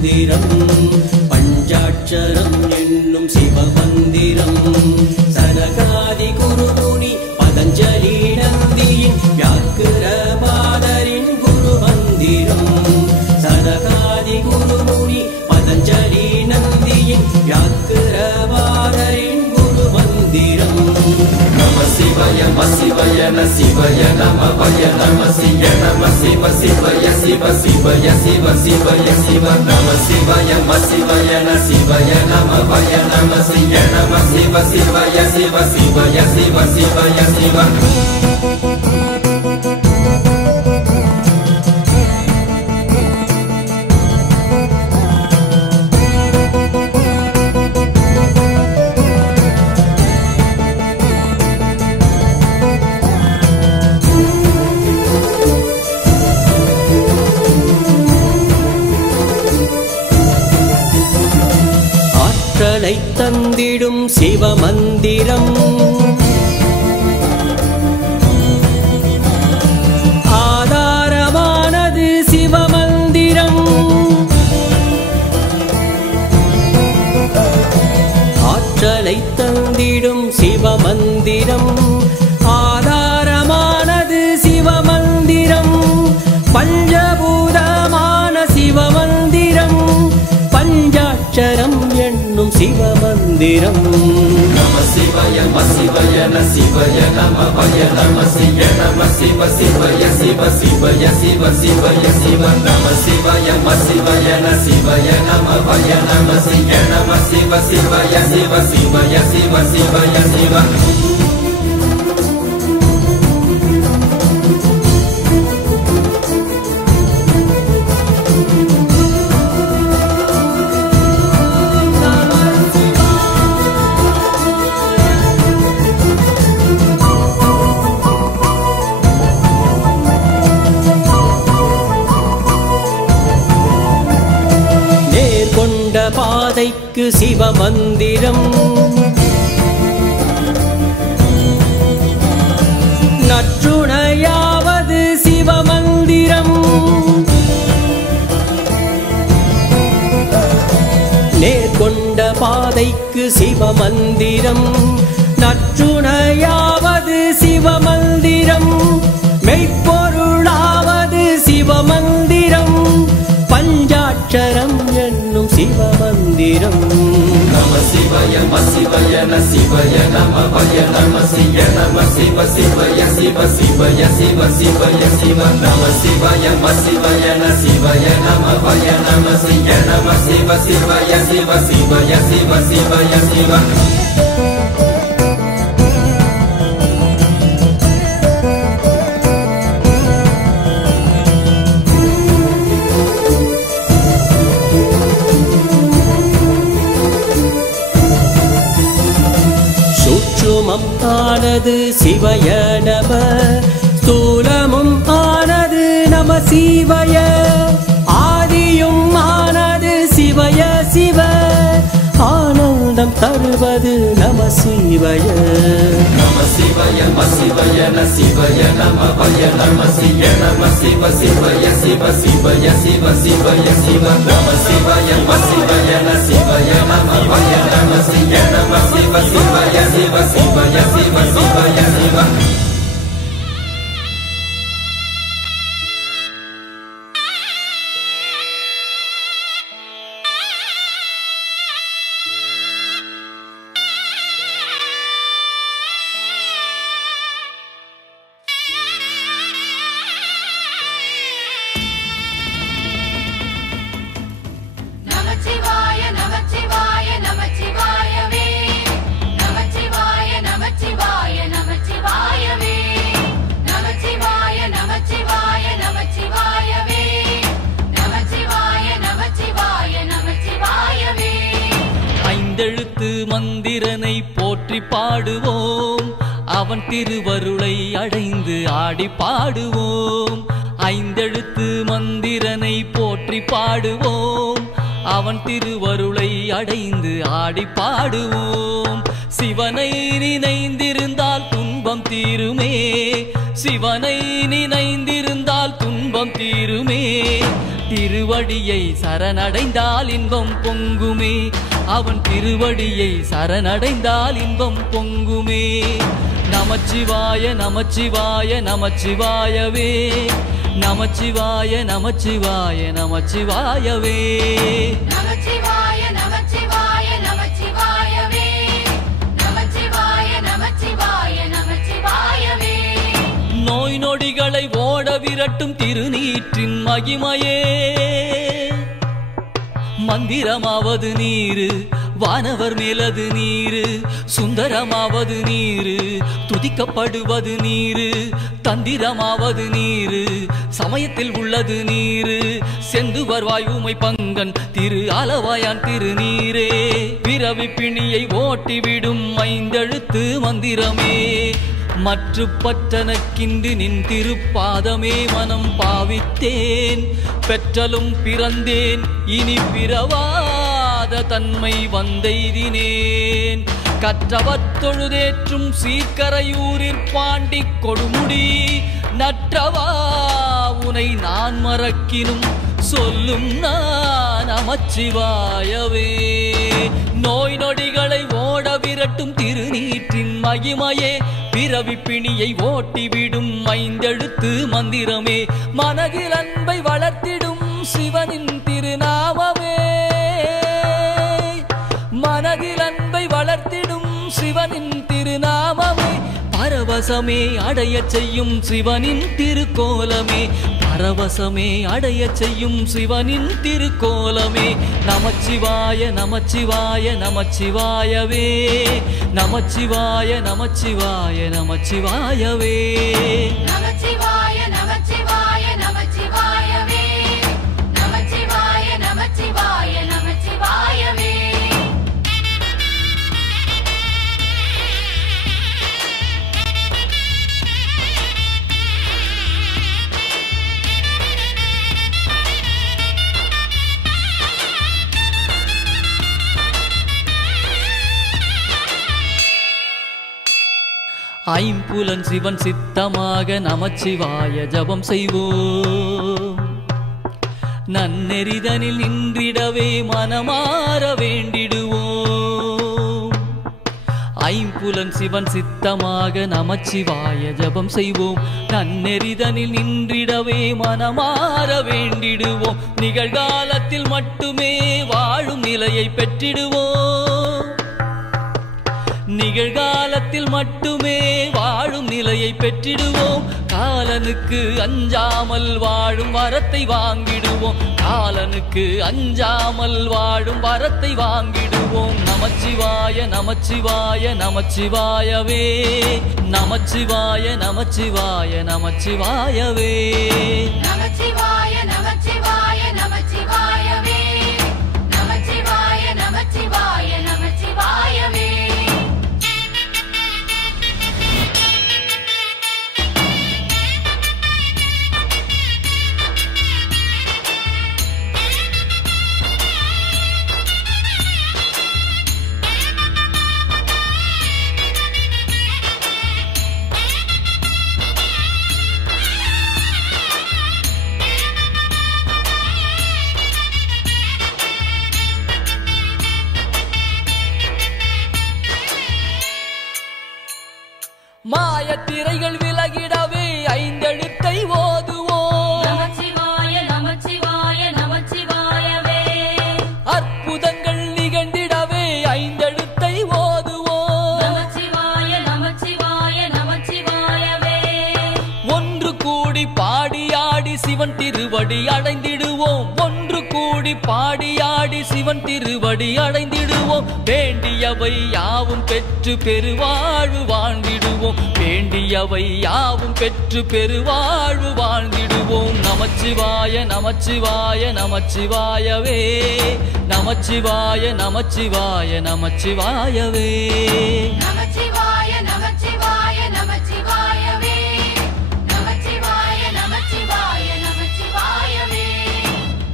மந்திரம் பஞ்சாட்சரம் என்னும் சிவமந்திரம் சனகாதி குருமுனி பதஞ்சலி நந்தியின் வியாக்கிரபாதரின் குரு மந்திரம் சனகாதி குருமுனி பதஞ்சலி நந்தியின் வியாக்கிரபாதரின் குரு மந்திரம் நம சிவய மசிவய ந சிவய நம வய நம சிய நம சிவ சிவய சிவ சிவய சிவ சிவய சிவ நம சிவய மசிவய ந சிவய நம வய நம சிய நம சிவ சிவய சிவ சிவய சிவ சிவய சிவ ஆற்றலை தந்திடும் சிவமந்திரம் ஆதாரமானது சிவமந்திரம் ஆற்றலை தந்திடும் சிவமந்திரம் ஆதாரமானது சிவமந்திரம் பஞ்சபூதமான சிவமந்திரம் பஞ்சாட்சரம் என்னும் சிவமந்திரம் நம சிவய மசிவய ந சிவய நம வய நம சிய நம சிவ சிவய சிவ சிவய சிவ சிவய சிவ நம சிவய மசிவய ந சிவய நம வய நம சிய நம சிவ சிவய சிவ சிவய சிவ சிவய சிவ பாதைக்கு சிவமந்திரம் நற்றுணையாவது சிவமந்திரம் நேர்கொண்ட பாதைக்கு சிவமந்திரம் நற்றுணையாவது சிவமந்திரம் மெய்ப்பொருளாவது சிவமந்திரம் பஞ்சாட்சரம் என்னும் சிவமந்திரம் நம சிவய மசிவய ந சிவய நம வய நம சிய நம சிவ சிவய சிவ சிவய சிவ சிவய சிவ நம சிவய மசிவய ந சிவய நம வய நம சிய நம சிவ சிவய சிவ சிவய சிவ சிவய சிவ சூட்சுமம் ஆனது சிவய நம ஸ்தூலமும் ஆனது நம சிவய ஆதியும் ஆனது சிவய சிவ ஆனந்தம் தருவது நம சிவய நம சிவய மசிவய ந சிவய நம வய நம சிய நம சிவ சிவய சிவ சிவய சிவ சிவய சிவ நம சிவய மசிவய ந சிவய நம வய நம சிய நம சிவ சிவய சிவ சிவய சிவ சிவய சிவ மந்திரனை போற்றி பாடுவோம் அவன் திருவருளை அடைந்து ஆடி பாடுவோம் ஐந்தெழுத்து மந்திரனை போற்றி பாடுவோம் அவன் திருவருளை அடைந்து ஆடி பாடுவோம் சிவனை நினைந்திருந்தால் துன்பம் தீருமே சிவனை நினைந்திருந்தால் துன்பம் தீருமே திருவடியை சரணடைந்தால் இன்பம் பொங்குமே அவன் திருவடியை சரணடைந்தால் இன்பம் பொங்குமே நமச்சிவாய நமச்சிவாய நமச்சிவாயவே நமச்சிவாய நமச்சிவாய நமச்சிவாயவே நமச்சிவாய நமச்சிவாய நமச்சிவாயவே நமச்சிவாய நமச்சிவாய நமச்சிவாயவே நோய் நொடிகளை ஓட விரட்டும் திருநீற்றின் மகிமையே மந்திரமாவது நீரு வானவர் மேலது நீரு சுந்தரமாவது நீரு துதிக்கப்படுவது நீரு தந்திரமாவது நீரு சமயத்தில் உள்ளது நீரு செந்துவர் வாயுமை பங்கன் திரு ஆலவாயான் திருநீரே பிறவி பிணியை ஓட்டிவிடும் ஐந்தெழுத்து மந்திரமே மற்ற பற்றனக்கின்று நின் திருப்பாதமே மனம் பாவித்தேன் பெற்றலும் பிறந்தேன் இனி பிறவாத தன்மை வந்தெய்தினேன் கற்றவர் தொழுதேற்றும் சீக்கரையூரிற் பாண்டி கொடுமுடி நற்றவா உனை நான் மறக்கினும் சொல்லும் நான் நமச்சிவாயவே நோய் நொடிகளை ஓட விரட்டும் திருநீற்றின் மகிமையே பிறவி பிணியை ஓட்டிவிடும் ஐந்தெழுத்து மந்திரமே மனதில் அன்பை வளர்த்திடும் சிவனின் திருநாமமே மனதில் அன்பை வளர்த்திடும் சிவனின் திருநாமமே பரவசமே அடைய செய்யும் சிவனின் திருக்கோலமே பரவசமே அடைய செய்யும் சிவனின் திருக்கோலமே நமச்சிவாய நமச்சிவாய நமச்சிவாயவே நமச்சிவாய நமச்சிவாய நமச்சிவாயவே நமச்சிவாய நமச்சிவாய நமச்சிவாயவே நமச்சிவாய நமச்சிவாய நமச்சிவாயவே ஐம்புலன் சிவன் சித்தமாக நமச்சிவாய ஜபம் செய்வோம் நன்னெறிதனில் நின்றிடவே மனமாற வேண்டிடுவோம் ஐம்புலன் சிவன் சித்தமாக நமச்சிவாய ஜபம் செய்வோம் நன்னெறிதனில் நின்றிடவே மனமாற வேண்டிடுவோம் நிகழ்காலத்தில் மட்டுமே வாழும் நிலையை பெற்றிடுவோம் நிகழ்காலத்தில் மட்டுமே வாழும் நிலையை பெற்றிடுவோம் காலனுக்கு அஞ்சாமல் வாழும் வரத்தை வாங்கிடுவோம் காலனுக்கு அஞ்சாமல் வாழும் வரத்தை வாங்கிடுவோம் நமச்சிவாய நமச்சிவாய நமச்சிவாயவே நமச்சிவாய நமச்சிவாய நமச்சிவாயவே நமச்சிவாய நமச்சிவாய நமச்சிவாயவே நமச்சிவாய நமச்சிவாய நமச்சிவாயவே மாயத்திரைகள் விலகிடவே ஐந்தெழுத்தை ஓதுவோம் நமச்சிவாய நமச்சிவாய நமச்சிவாயவே அற்புதங்கள் நிகழ்ந்திடவே ஐந்தெழுத்தை ஓதுவோம் நமச்சிவாய நமச்சிவாய நமச்சிவாயவே ஒன்று கூடி பாடியாடி சிவன் திருவடி அடைந்திடுவோம் ஒன்று கூடி பாடியாடி சிவன் திருவடி அடைந்திடுவோம் வேண்டியவை யாவும் பெற்று பெருவாழ்வு வாழ்ந்திடுவோம் வேண்டியவை யாவும் பெற்று பெருவாழ்வு வாழ்ந்திடுவோம் நமச்சிவாய நமச்சிவாய நமச்சிவாயவே நமச்சிவாய நமச்சிவாய நமச்சிவாயவே நமச்சிவாய நமச்சிவாய நமச்சிவாயவே நமச்சிவாய நமச்சிவாய நமச்சிவாயவே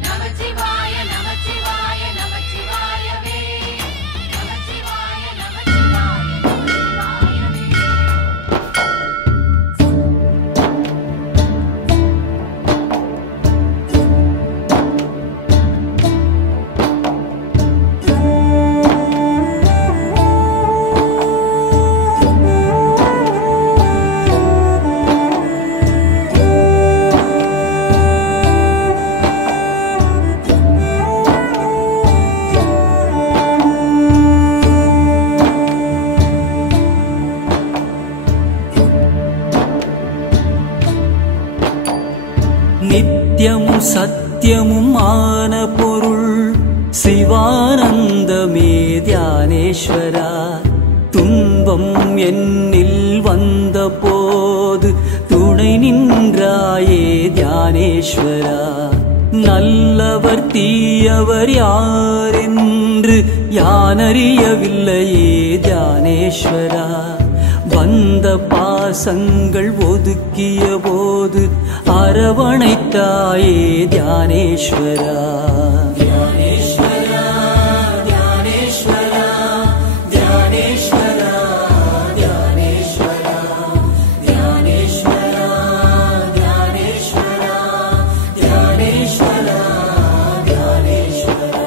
நமச்சிவாய நமச்சிவாய நமச்சிவாயவே நமச்சிவாய நமச்சிவாய நமச்சிவாயவே சத்தியமும் ஆன பொருள் சிவானந்தமே தியானேஸ்வரா. துன்பம் என்னில் வந்த போது துணை நின்றாயே தியானேஸ்வரா. நல்லவர் தீயவர் யாரென்று யானறியவில்லையே தியானேஸ்வரா. வந்த பாசங்கள் ஒதுக்கிய போது அரவணைத்தாயே தியானேஸ்வரா. தியானேஸ்வரா தியானேஸ்வரா தியானேஸ்வரா தியானேஸ்வரா தியானேஸ்வரா தியானேஸ்வரா தியானேஸ்வரா தியானேஸ்வரா.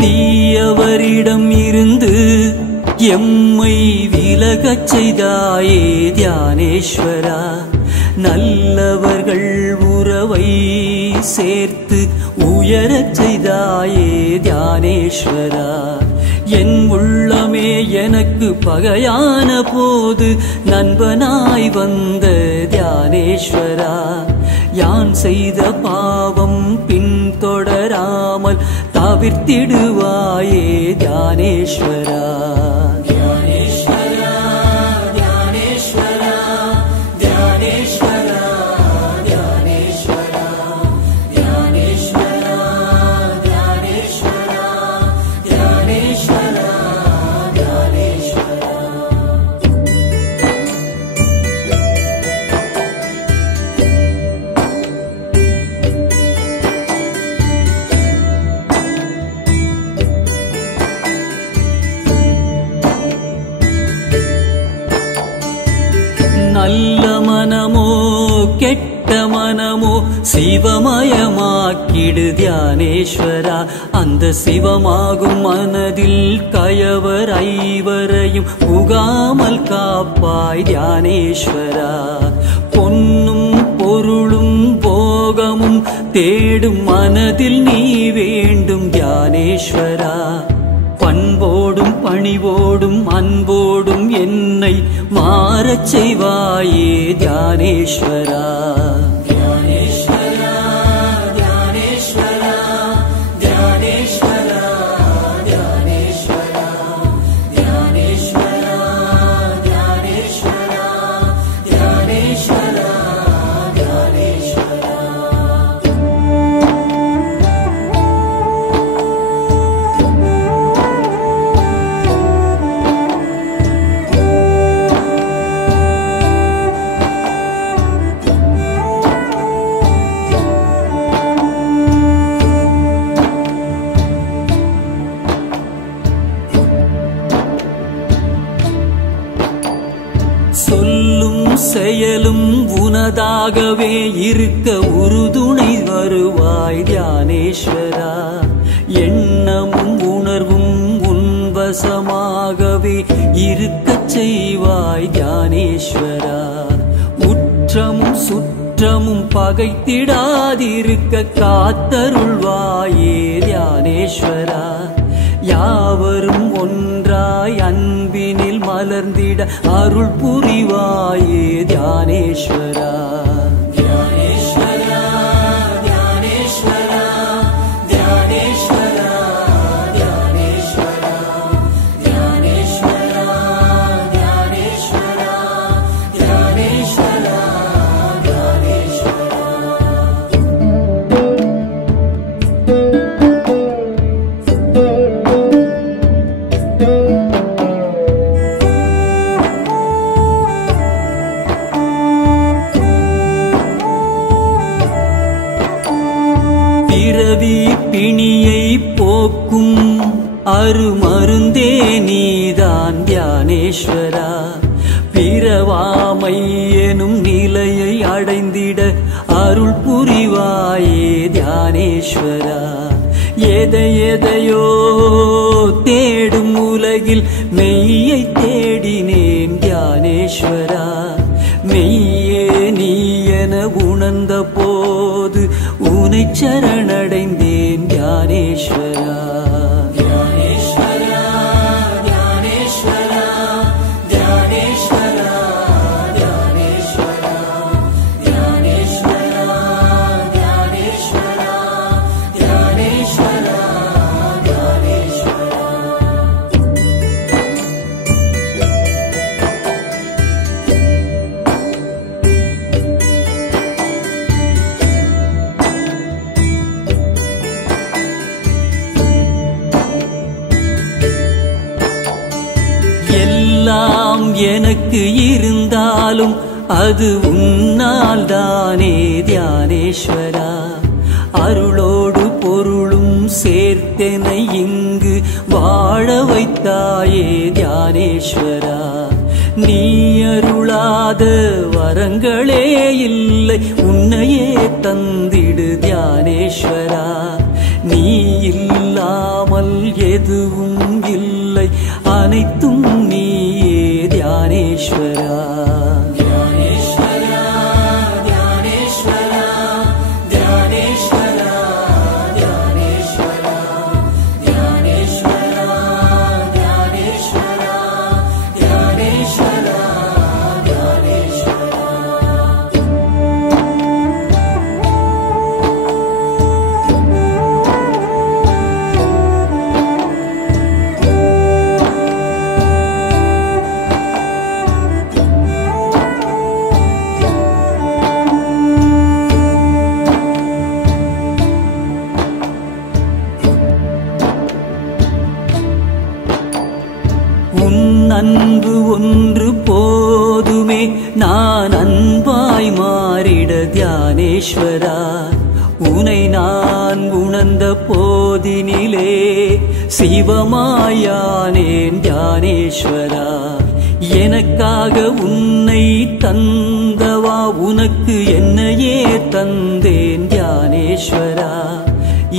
தீயவரிடம் இருந்து எம்மை விலகச் செய்தாயே தியானேஸ்வரா. நல்லவர்கள் உறவை சேர்த்து உயரச் செய்தாயே தியானேஸ்வரா. என் உள்ளமே எனக்கு பகையான போது நண்பனாய் வந்த தியானேஸ்வரா. யான் செய்த பாவம் பின்தொடராமல் தவிர்த்திடுவாயே தியானேஸ்வரா. தியானேஸ்வரா தியானேஸ்வரா தியானேஸ்வரா தியானேஸ்வரா தியானேஸ்வரா தியானேஸ்வரா தியானேஸ்வரா தியானேஸ்வரா. நல்ல மனமோ கெட்ட மனமோ சிவமயமாக்கிடு தியானேஸ்வரா. அந்த சிவமாகும் மனதில் கயவர் ஐவரையும் புகாமல் காப்பாய் தியானேஸ்வரா. பொன்னும் பொருளும் போகமும் தேடும் மனதில் நீ வேண்டும் தியானேஸ்வரா. பண்போடும் பணிவோடும் அன்போடும் என்னை மாறச் செய்வாயே தியானேஸ்வரா. தியானேஸ்வரா தியானேஸ்வரா தியானேஸ்வரா தியானேஸ்வரா தியானேஸ்வரா தியானேஸ்வரா தியானேஸ்வரா தியானேஸ்வரா. சொல்லும் செயலும் உனதாகவே இருக்க உறுதுணை வருவாய் தியானேஸ்வரா. எண்ணமும் உணர்வும் உன்வசமாகவே இருக்கச் செய்வாய் தியானேஸ்வரா. உற்றமும் சுற்றமும் பகைத்திடாதிருக்க காத்தருள்வாயே தியானேஸ்வரா. யாவரும் ஒன்றாய் அன்பினில் மலர்ந்திட அருள் புரிவாயே தியானேஸ்வரா. தியானேஸ்வரா தியானேஸ்வரா தியானேஸ்வரா தியானேஸ்வரா தியானேஸ்வரா தியானேஸ்வரா தியானேஸ்வரா தியானேஸ்வரா. பிறவி பிணியை போக்கும் அருமருந்தே நீதான் தியானேஸ்வரா. பிறவாமை எனும் நிலையை அடைந்திட அருள் புரிவாயே தியானேஸ்வரா. எதையோ தேடும் உலகில் மெய்யை தேடினேன் தியானேஸ்வரா. மெய்யே நீ என உணர்ந்து உணர்ந்த போது உனை சரணடைந்தேன் தியானேஸ்வரா. தியானேஸ்வரா தியானேஸ்வரா தியானேஸ்வரா தியானேஸ்வரா தியானேஸ்வரா தியானேஸ்வரா தியானேஸ்வரா தியானேஸ்வரா. எல்லாம் எனக்கு இருந்தாலும் அது உன்னால் தானே தியானேஸ்வரா. அருளோடு பொருளும் சேர்த்தெனை இங்கு வாழ வைத்தாயே தியானேஸ்வரா. நீ அருளாத வரங்களே இல்லை, உன்னையே தந்திடு தியானேஸ்வரா. நீ இல்லாமல் எதுவும் இல்லை, அனைத்தும் நீயே தியானேஸ்வரா. தியானேஸ்வரா தியானேஸ்வரா தியானேஸ்வரா தியானேஸ்வரா தியானேஸ்வரா தியானேஸ்வரா தியானேஸ்வரா தியானேஸ்வரா. உன் அன்பு ஒன்று போதுமே, நான் அன்பாய் மாறிட தியானேஸ்வரா. உனை நான் உணர்ந்த போதினிலே சிவமாயானேன் தியானேஸ்வரா. எனக்காக உன்னை தந்தவா, உனக்கு என்னையே தந்தேன் தியானேஸ்வரா.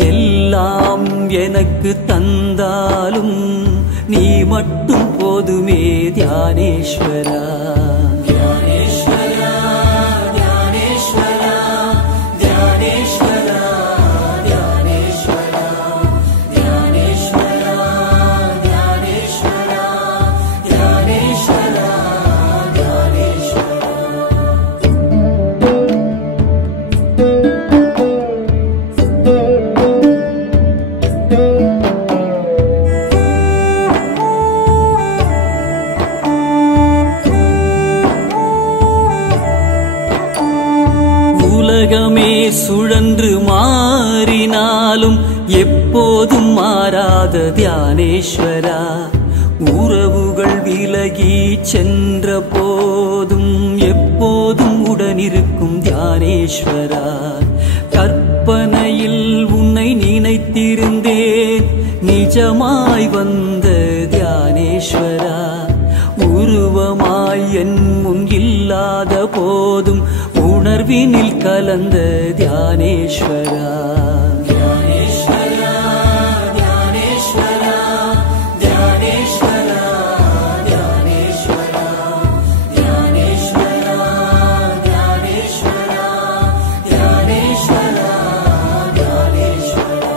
எல்லாம் எனக்கு தந்தாலும் நீ மட்டும் போதுமே தியானேஸ்வரா. தியானேஸ்வரா தியானேஸ்வரா தியானேஸ்வரா தியானேஸ்வரா தியானேஸ்வரா தியானேஸ்வரா தியானேஸ்வரா தியானேஸ்வரா. உலகமே சுழன்று மாறினாலும் எப்போதும் மாறாத தியானேஸ்வரா. உறவுகள் விலகி சென்ற போதும் எப்போதும் உடனிருக்கும் தியானேஸ்வரா. கற்பனையில் உன்னை நினைத்திருந்தேன், நிஜமாய் வந்த தியானேஸ்வரா. உருவமாய் என் முன் இல்லாத போதும் உணர்வினில் கலந்த தியானேஸ்வரா. தியானேஸ்வரா தியானேஸ்வரா தியானேஸ்வரா தியானேஸ்வரா தியானேஸ்வரா தியானேஸ்வரா தியானேஸ்வரா தியானேஸ்வரா.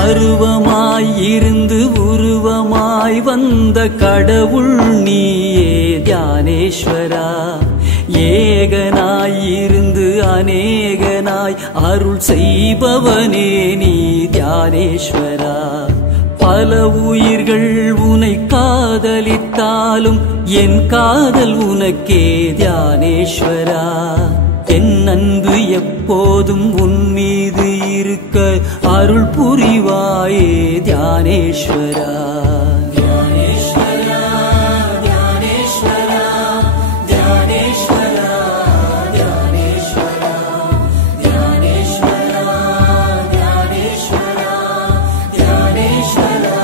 அருவமாய் இருந்து உருவமாய் வந்த கடவுள் நீயே தியானேஸ்வரா. ஏகனாய் இருந்து அநேகனாய் அருள் செய்பவனே நீ தியானேஸ்வரா. பல உயிர்கள் உனை காதலித்தாலும் என் காதல் உனக்கே தியானேஸ்வரா. என் அன்பு எப்போதும் உன் மீது இருக்க அருள் புரிவாயே தியானேஸ்வரா. தியானேஸ்வரா தியானேஸ்வரா தியானேஸ்வரா தியானேஸ்வரா தியானேஸ்வரா தியானேஸ்வரா தியானேஸ்வரா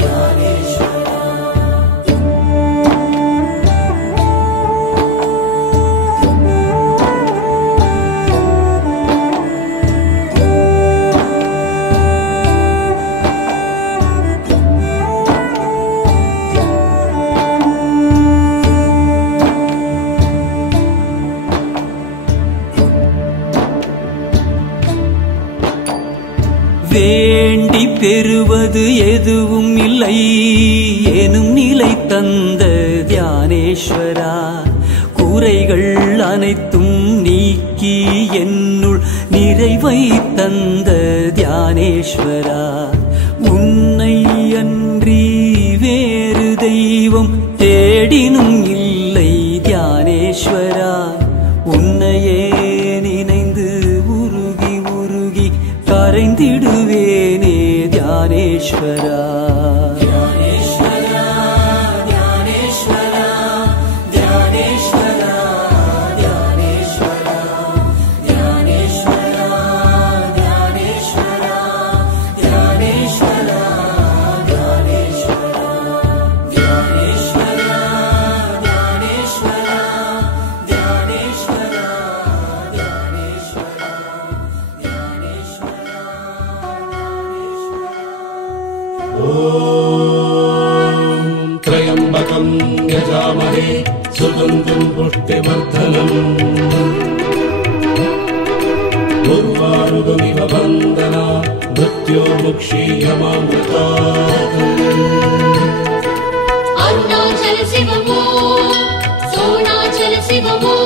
தியானேஸ்வரா. வேண்டி பெறுவது எதுவும் இல்லை எனும் நிலை தந்த தியானேஸ்வரா, குறைகள் அனைத்தும் நீக்கி என்னுள் நிறைவை தந்த தியானேஸ்வரா, உன்னை அன்றி வேறு தெய்வம் தேடினும் இல்லை தியானேஸ்வரா, உன்னையே நினைந்து உருகி உருகி கரைந்திடுவேனே தியானேஸ்வரா. त्र्यम्बकं यजामहे सुगन्धिं पुष्टिवर्धनम् उर्वारुकमिव वन्दना मृत्योर्मुक्षीयमामृतात्। अरुणाचल शिवमो सोणाचल शिवमो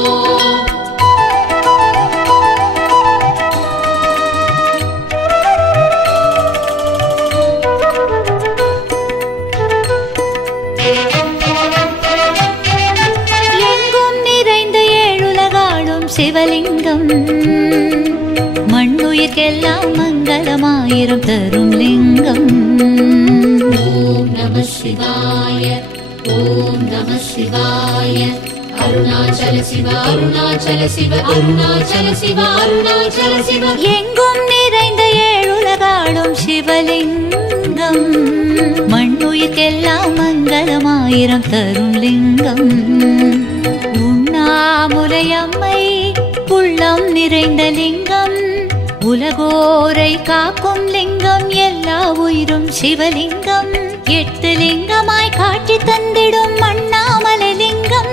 சிவலிங்கம் மண்ணுயிர்க்கெல்லாம் மங்களமாயிரம் தரும் லிங்கம். ஓம் நம சிவாய ஓம் நம சிவாய அருணாச்சல சிவ அருணாச்சல சிவ அருணாச்சல சிவ அருணாச்சல சிவ. எங்கும் நிறைந்த ஏழுலகாடும் சிவலிங்கம் மண்ணுயிர்க்கெல்லாம் மங்களமாயிரம் தரும் லிங்கம். உண்ணாமுலையம்மை உள்ளம் நிறைந்த லிங்கம், உலகோரை காக்கும் லிங்கம், எல்லா உயிரும் சிவலிங்கம். 8 லிங்கமாய் காட்சி தந்திடும் அண்ணாமலை லிங்கம்,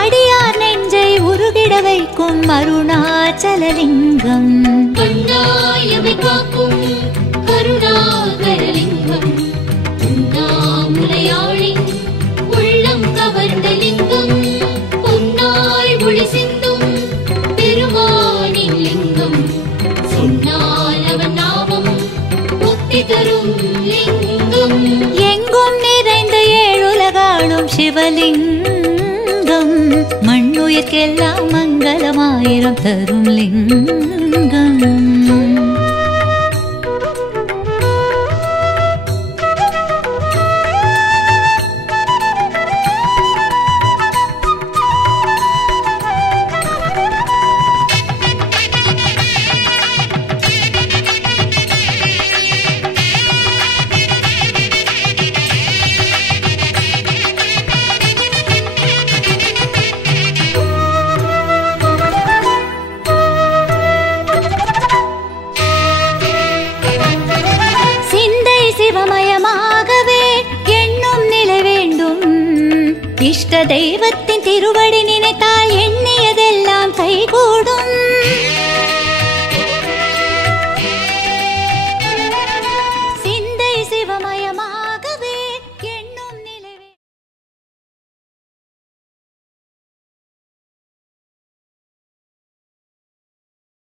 அடியார் நெஞ்சை உருகிட வைக்கும் அருணாச்சல லிங்கம். கண்ணாயமை காக்கும் கருணாகர லிங்கம், உண்ணாமுலையாளி உள்ளம் கவர்ந்த லிங்கம், பொன்னாய் ஒளி சிந்தும் பெருமானின் லிங்கம், சொன்னால் அவன் நாமம் முக்தி தரும் லிங்கம். எங்கும் நிறைந்த ஏழுலகாடும் சிவலிங்கம் மண்ணுயிர்க்கெல்லாம் மங்களமாயிரம் தரும் லிங்கம். இஷ்ட தெய்வத்தின் திருவடி நினைத்தால்